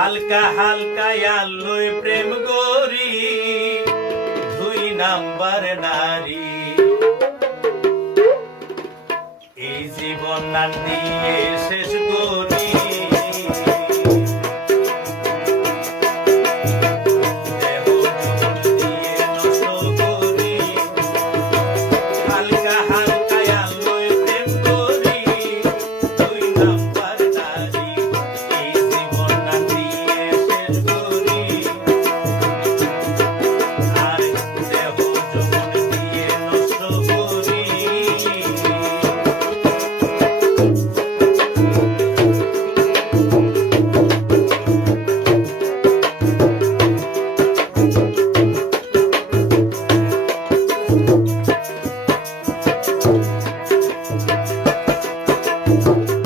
হালকা হালকা আলোয় প্রেম করি 2 নাম্বার নারী এই জীবন না দিয়ে শেষ করি দেহ জীবন দিয়ে নষ্ট করি হালকা হালকা আলোয় প্রেম করি 2 নাম্বার নারী এই জীবন না দিয়ে শেষ করি আর দেহ জীবন দিয়ে নষ্ট করি Thank you.